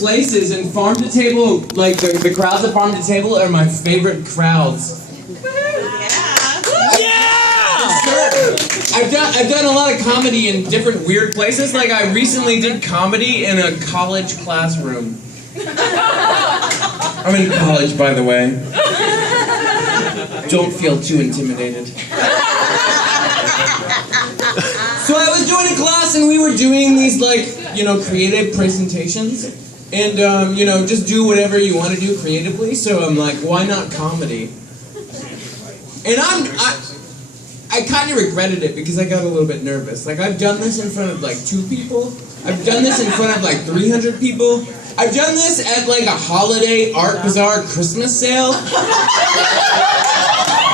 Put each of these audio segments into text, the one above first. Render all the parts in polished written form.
places, and Farm2Table, like the crowds at Farm2Table are my favorite crowds. I've done a lot of comedy in different weird places. Like I recently did comedy in a college classroom. I'm in college, by the way. Don't feel too intimidated. So I was doing a class and we were doing these creative presentations. And just do whatever you want to do creatively. So I'm like, why not comedy? And I kind of regretted it because I got a little bit nervous. Like, I've done this in front of, 2 people. I've done this in front of, 300 people. I've done this at, a holiday Art Bazaar Christmas sale.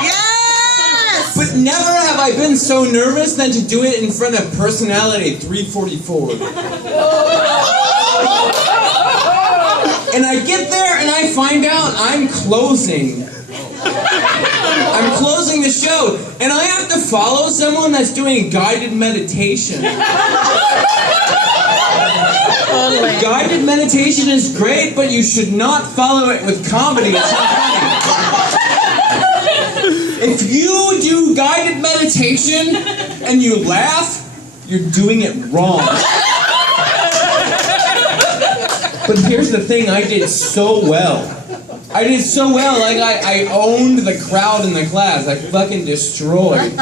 Yes! But never have I been so nervous than to do it in front of Personality 344. And I get there and I find out I'm closing. I'm closing the show, and I have to follow someone that's doing guided meditation. Guided meditation is great, but you should not follow it with comedy. It's not funny. If you do guided meditation and you laugh, you're doing it wrong. But here's the thing, I did so well. I did so well, I owned the crowd in the class. I fucking destroyed.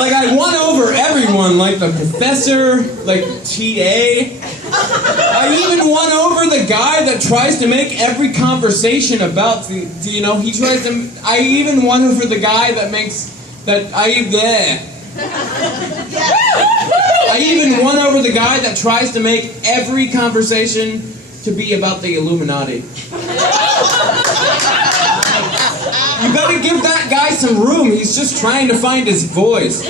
I won over everyone, the professor, TA. I even won over the guy that tries to make every conversation about I even won over the guy that I even won over the guy that tries to make every conversation to be about the Illuminati. You gotta give that guy some room. He's just trying to find his voice.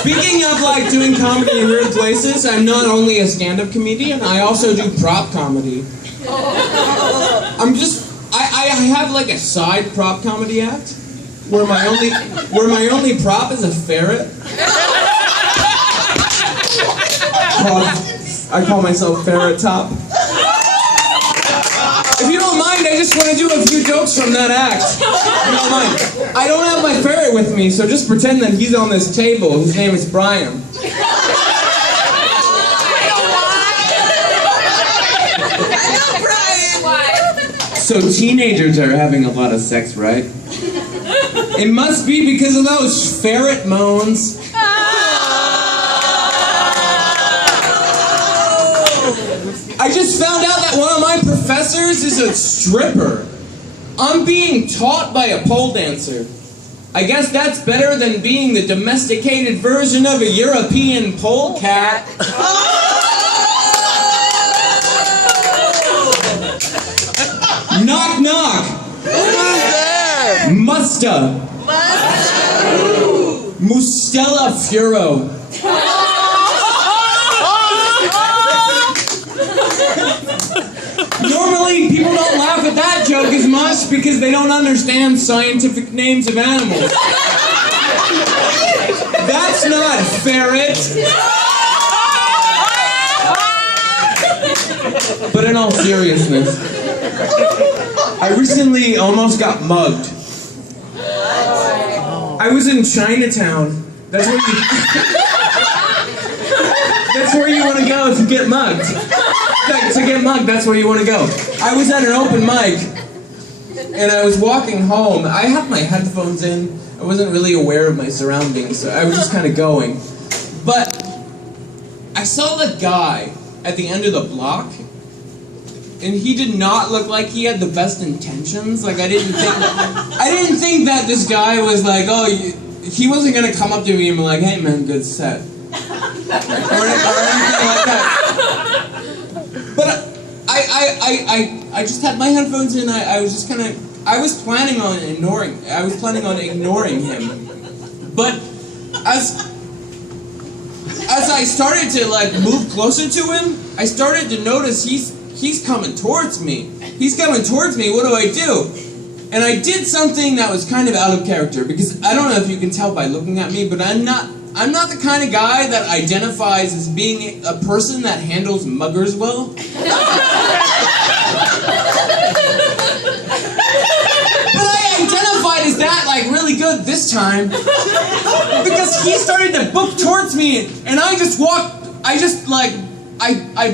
Speaking of doing comedy in weird places, I'm not only a stand-up comedian, I also do prop comedy. I have a side prop comedy act where my only prop is a ferret. I call myself Ferret Top. If you don't mind, I just want to do a few jokes from that act. If you don't mind. I don't have my ferret with me, so just pretend that he's on this table. His name is Brian. So teenagers are having a lot of sex, right? It must be because of those ferret moans. I just found out that one of my professors is a stripper. I'm being taught by a pole dancer. I guess that's better than being the domesticated version of a European polecat. Knock, knock. Who's there? Musta. Mustela Furo. Normally, people don't laugh at that joke as much because they don't understand scientific names of animals. That's not ferret. But in all seriousness, I recently almost got mugged. I was in Chinatown. That's where you want to go if you get mugged. To get mugged, that's where you want to go. I was at an open mic, and I was walking home. I had my headphones in. I wasn't really aware of my surroundings, so I was just kind of going. But I saw the guy at the end of the block, and he did not look like he had the best intentions. I didn't think that this guy was he wasn't gonna come up to me and be like, "Hey man, good set," or anything like that. But I just had my headphones in. I was planning on ignoring him. But as I started to move closer to him, I started to notice he's coming towards me. He's coming towards me. What do I do? And I did something that was kind of out of character, because I don't know if you can tell by looking at me, but I'm not the kind of guy that identifies as being a person that handles muggers well. But I identified as that like really good this time, because he started to book towards me, and I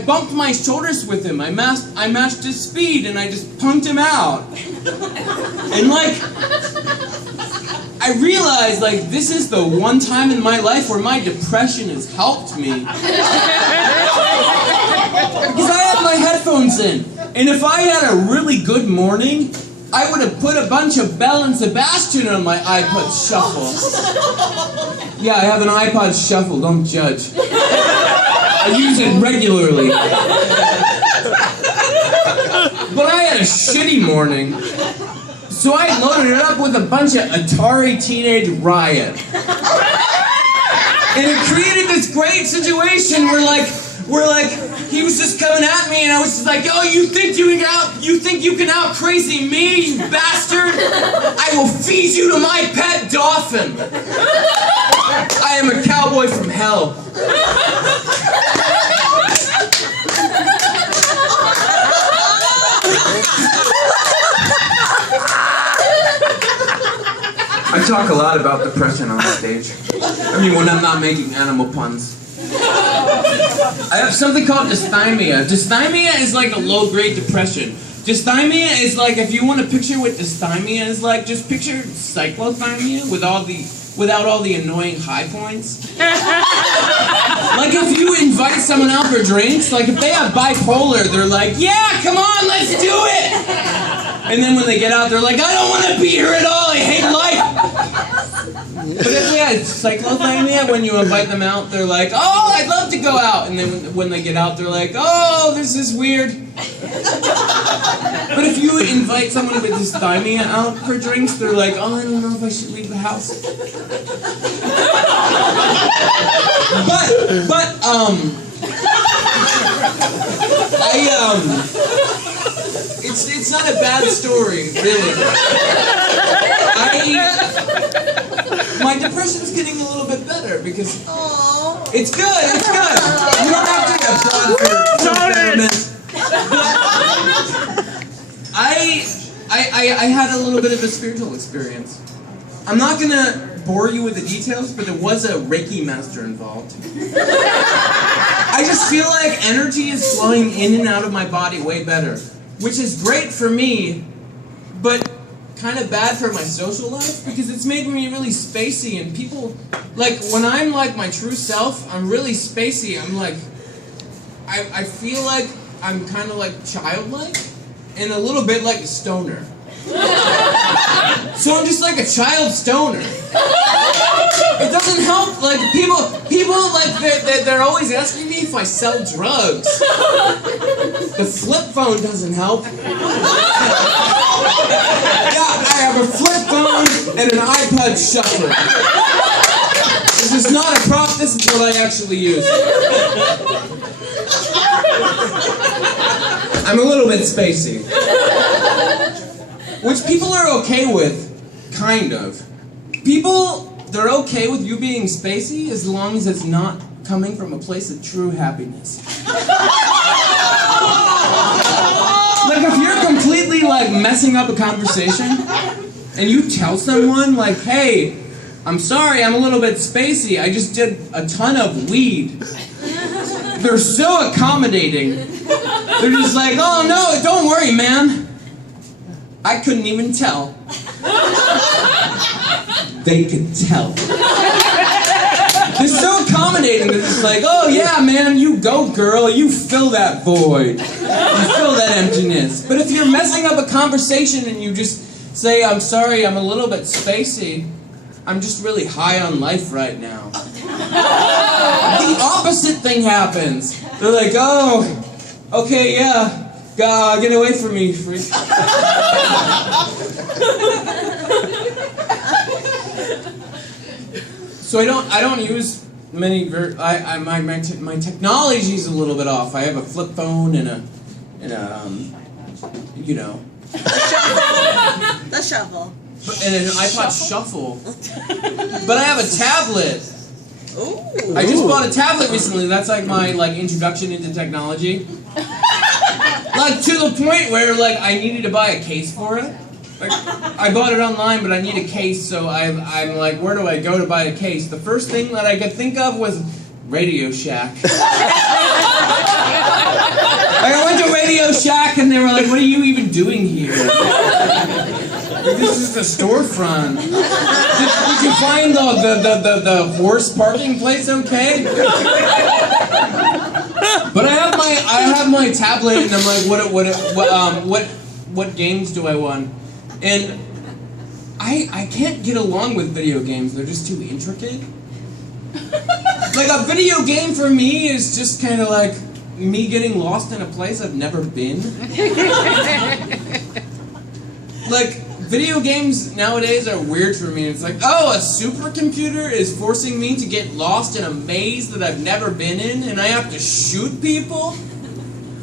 bumped my shoulders with him. I matched his speed, and I just punked him out. And like, I realized like this is the one time in my life where my depression has helped me. Because I had my headphones in, and if I had a really good morning, I would have put a bunch of Belle and Sebastian on my iPod Shuffle. Yeah, I have an iPod Shuffle, don't judge. I use it regularly. But I had a shitty morning, so I loaded it up with a bunch of Atari Teenage Riot. And it created this great situation where he was just coming at me, and I was just like, "Oh, you think you can out crazy me, you bastard? I will feed you to my pet dolphin. I am a cowboy from hell." I talk a lot about depression on stage. I mean, when I'm not making animal puns. I have something called dysthymia. Dysthymia is like a low-grade depression. Dysthymia is like, if you want to picture what dysthymia is like, just picture cyclothymia without all the annoying high points. Like if you invite someone out for drinks, like if they have bipolar, they're like, "Yeah, come on, let's do it!" And then when they get out, they're like, "I don't want to be here at all, I hate life!" But if they had cyclothymia, when you invite them out, they're like, "Oh, I'd love to go out!" And then when they get out, they're like, "Oh, this is weird." But if you invite someone with dysthymia out for drinks, they're like, "Oh, I don't know if I should leave the house." It's not a bad story, really. My depression's getting a little bit better because it's good. You don't have to applaud for self-betterment. I had a little bit of a spiritual experience. I'm not gonna bore you with the details, but there was a Reiki master involved. I just feel like energy is flowing in and out of my body way better, which is great for me, but kind of bad for my social life because it's making me really spacey, and people, like, when I'm like my true self, I'm really spacey. I'm like, I feel like I'm kind of like childlike and a little bit like a stoner. So I'm just like a child stoner. It doesn't help. Like people like they're always asking me if I sell drugs. The flip phone doesn't help. Yeah, I have a flip phone and an iPod Shuffle. This is not a prop. This is what I actually use. I'm a little bit spacey. Which people are okay with, kind of. They're okay with you being spacey as long as it's not coming from a place of true happiness. Like if you're completely like messing up a conversation and you tell someone like, "Hey, I'm sorry, I'm a little bit spacey, I just did a ton of weed." They're so accommodating. They're just like, "Oh no, don't worry, man." I couldn't even tell. They could tell. They're so accommodating. They're just like, "Oh yeah, man, you go, girl. You fill that void. You fill that emptiness." But if you're messing up a conversation and you just say, "I'm sorry, I'm a little bit spacey. I'm just really high on life right now." The opposite thing happens. They're like, "Oh, okay, yeah. Get away from me, freak." So I don't use many. My technology's a little bit off. I have a flip phone and a you know. The A shovel. And an iPod Shuffle. But I have a tablet. Ooh. I just bought a tablet recently. That's like my introduction into technology. Like to the point where I needed to buy a case for it. Like I bought it online, but I need a case, so I'm like, where do I go to buy a case? The first thing that I could think of was Radio Shack. I went to Radio Shack and they were like, what are you even doing here? This is the storefront. Did you find the horse parking place okay? But I have my tablet and I'm like, what games do I want? And I can't get along with video games. They're just too intricate. Like a video game for me is just kind of like me getting lost in a place I've never been. Like video games nowadays are weird for me. It's like, oh, a supercomputer is forcing me to get lost in a maze that I've never been in and I have to shoot people?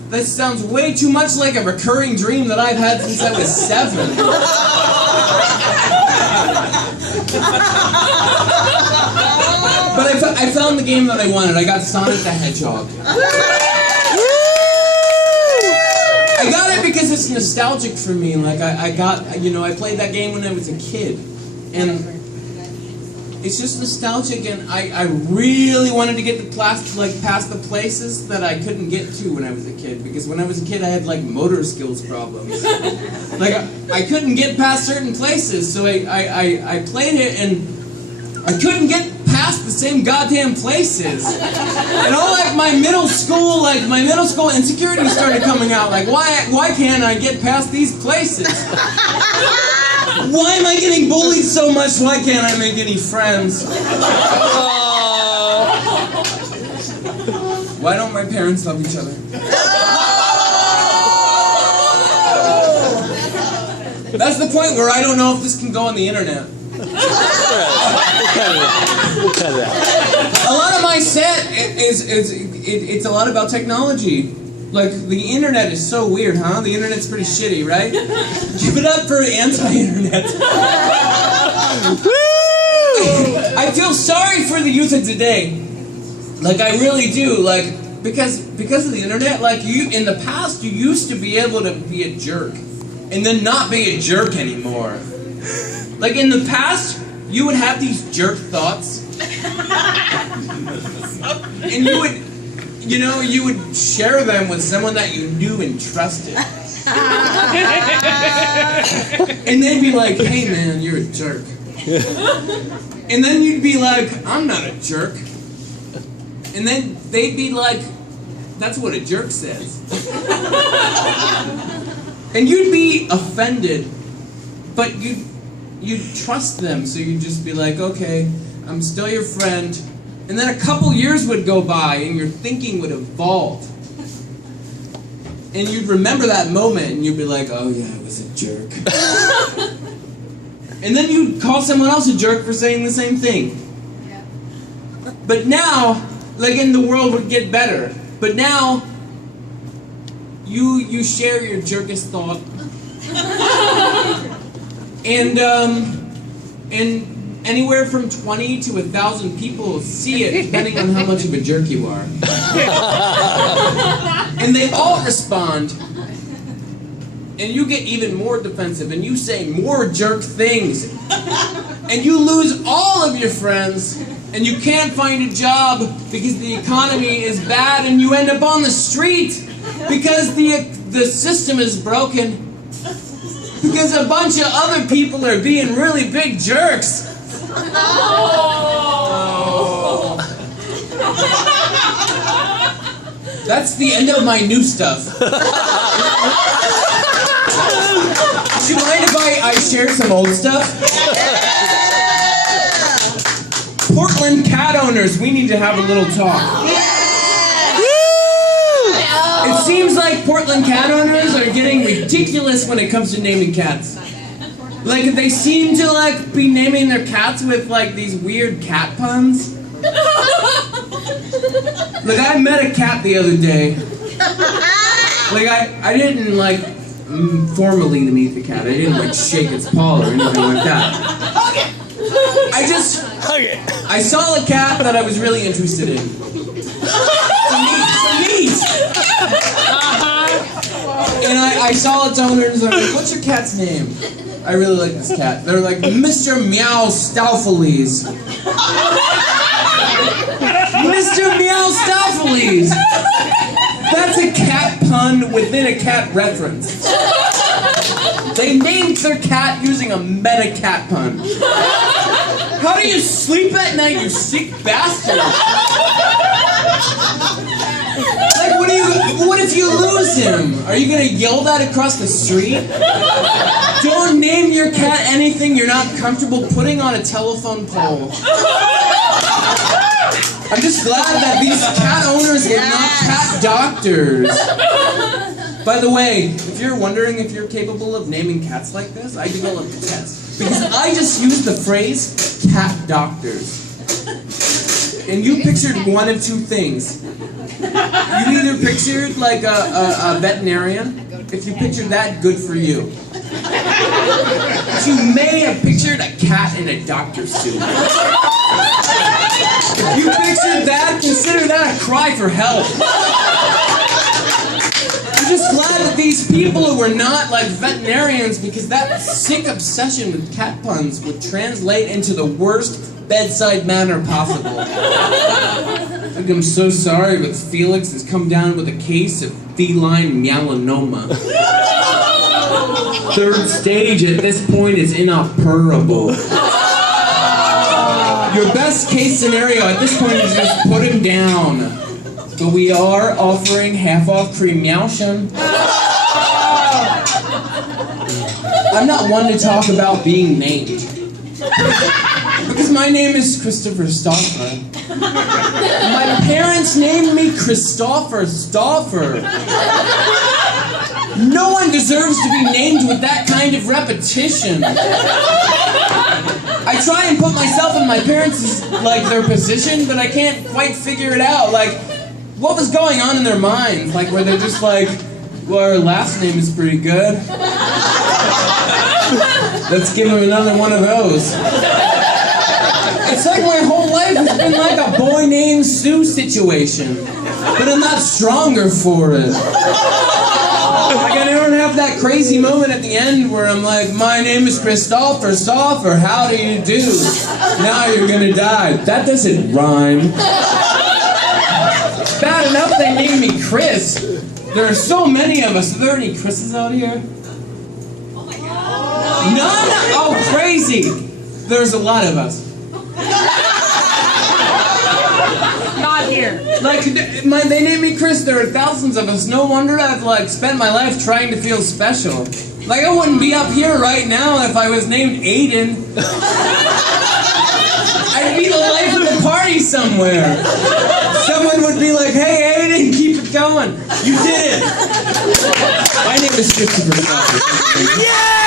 That sounds way too much like a recurring dream that I've had since I was 7. But I found the game that I wanted. I got Sonic the Hedgehog. I got it because it's nostalgic for me. Like I played that game when I was a kid, and it's just nostalgic. And I really wanted to get past the places that I couldn't get to when I was a kid. Because when I was a kid, I had motor skills problems. I couldn't get past certain places, so I played it and I couldn't get past the same goddamn places. And all my middle school insecurities started coming out. Like, why can't I get past these places? Why am I getting bullied so much? Why can't I make any friends? Why don't my parents love each other? That's the point where I don't know if this can go on the internet. A lot of my set it's a lot about technology. Like, the internet is so weird, huh? The internet's pretty shitty, right? Give it up for anti-internet. I feel sorry for the youth of today. Like, I really do. Like, because of the internet, in the past, you used to be able to be a jerk. And then not be a jerk anymore. Like, in the past, you would have these jerk thoughts. And you would share them with someone that you knew and trusted. And they'd be like, hey man, you're a jerk. And then you'd be like, I'm not a jerk. And then they'd be like, that's what a jerk says. And you'd be offended, but you'd trust them, so you'd just be like, okay, I'm still your friend. And then a couple years would go by and your thinking would evolve. And you'd remember that moment and you'd be like, oh yeah, I was a jerk. And then you'd call someone else a jerk for saying the same thing. Yeah. But now, and the world would get better. But now, you share your jerkest thought. And anywhere from 20 to 1,000 people see it, depending on how much of a jerk you are. And they all respond. And you get even more defensive, and you say more jerk things. And you lose all of your friends, and you can't find a job because the economy is bad, and you end up on the street because the system is broken. Because a bunch of other people are being really big jerks. Oh. That's the end of my new stuff. Do you mind if I share some old stuff? Portland cat owners, we need to have a little talk. It seems like Portland cat owners are getting ridiculous when it comes to naming cats. Like, they seem to, be naming their cats with, these weird cat puns. Like, I met a cat the other day. Like, I didn't, formally to meet the cat. I didn't like shake its paw or anything like that. I saw a cat that I was really interested in. To meet. And I saw its owners and I'm like, what's your cat's name? I really like this cat. They're like, Mr. Meow Staufferles. Mr. Meow Staufferles. That's a cat pun within a cat reference. They named their cat using a meta cat pun. How do you sleep at night, you sick bastard? Like, what if you lose him? Are you gonna yell that across the street? Don't name your cat anything you're not comfortable putting on a telephone pole. I'm just glad that these cat owners were not cat doctors. By the way, if you're wondering if you're capable of naming cats like this, I developed a test. Because I just used the phrase cat doctors. And you pictured one of two things. You either pictured like a veterinarian. If you pictured that, good for you. But you may have pictured a cat in a doctor's suit. If you pictured that, consider that a cry for help. I'm just glad that these people were not like veterinarians, because that sick obsession with cat puns would translate into the worst bedside manner possible. Like, I'm so sorry, but Felix has come down with a case of feline melanoma. Third stage at this point is inoperable. Your best case scenario at this point is just put him down. But we are offering half-off cream meowshin. I'm not one to talk about being named. Because my name is Christopher Stauffer. My parents named me Christopher Stauffer. No one deserves to be named with that kind of repetition. I try and put myself in my parents' like their position, but I can't quite figure it out. Like, what was going on in their minds? Like, where they're just like, well, our last name is pretty good. Let's give him another one of those. It's like my whole life has been like a boy named Sue situation, but I'm not stronger for it. Like, I don't have that crazy moment at the end where I'm like, my name is Christopher Stauffer, how do you do? Now you're gonna die. That doesn't rhyme. Bad enough they named me Chris. There are so many of us. Are there any Chris's out here? Oh my God. None? Oh, crazy. There's a lot of us. Not here. Like, they named me Chris. There are thousands of us. No wonder I've like spent my life trying to feel special. Like, I wouldn't be up here right now if I was named Aiden. I'd be the life of the party somewhere. Someone would be like, hey, Aiden, keep it going. You did it. My name is Christopher. Yeah!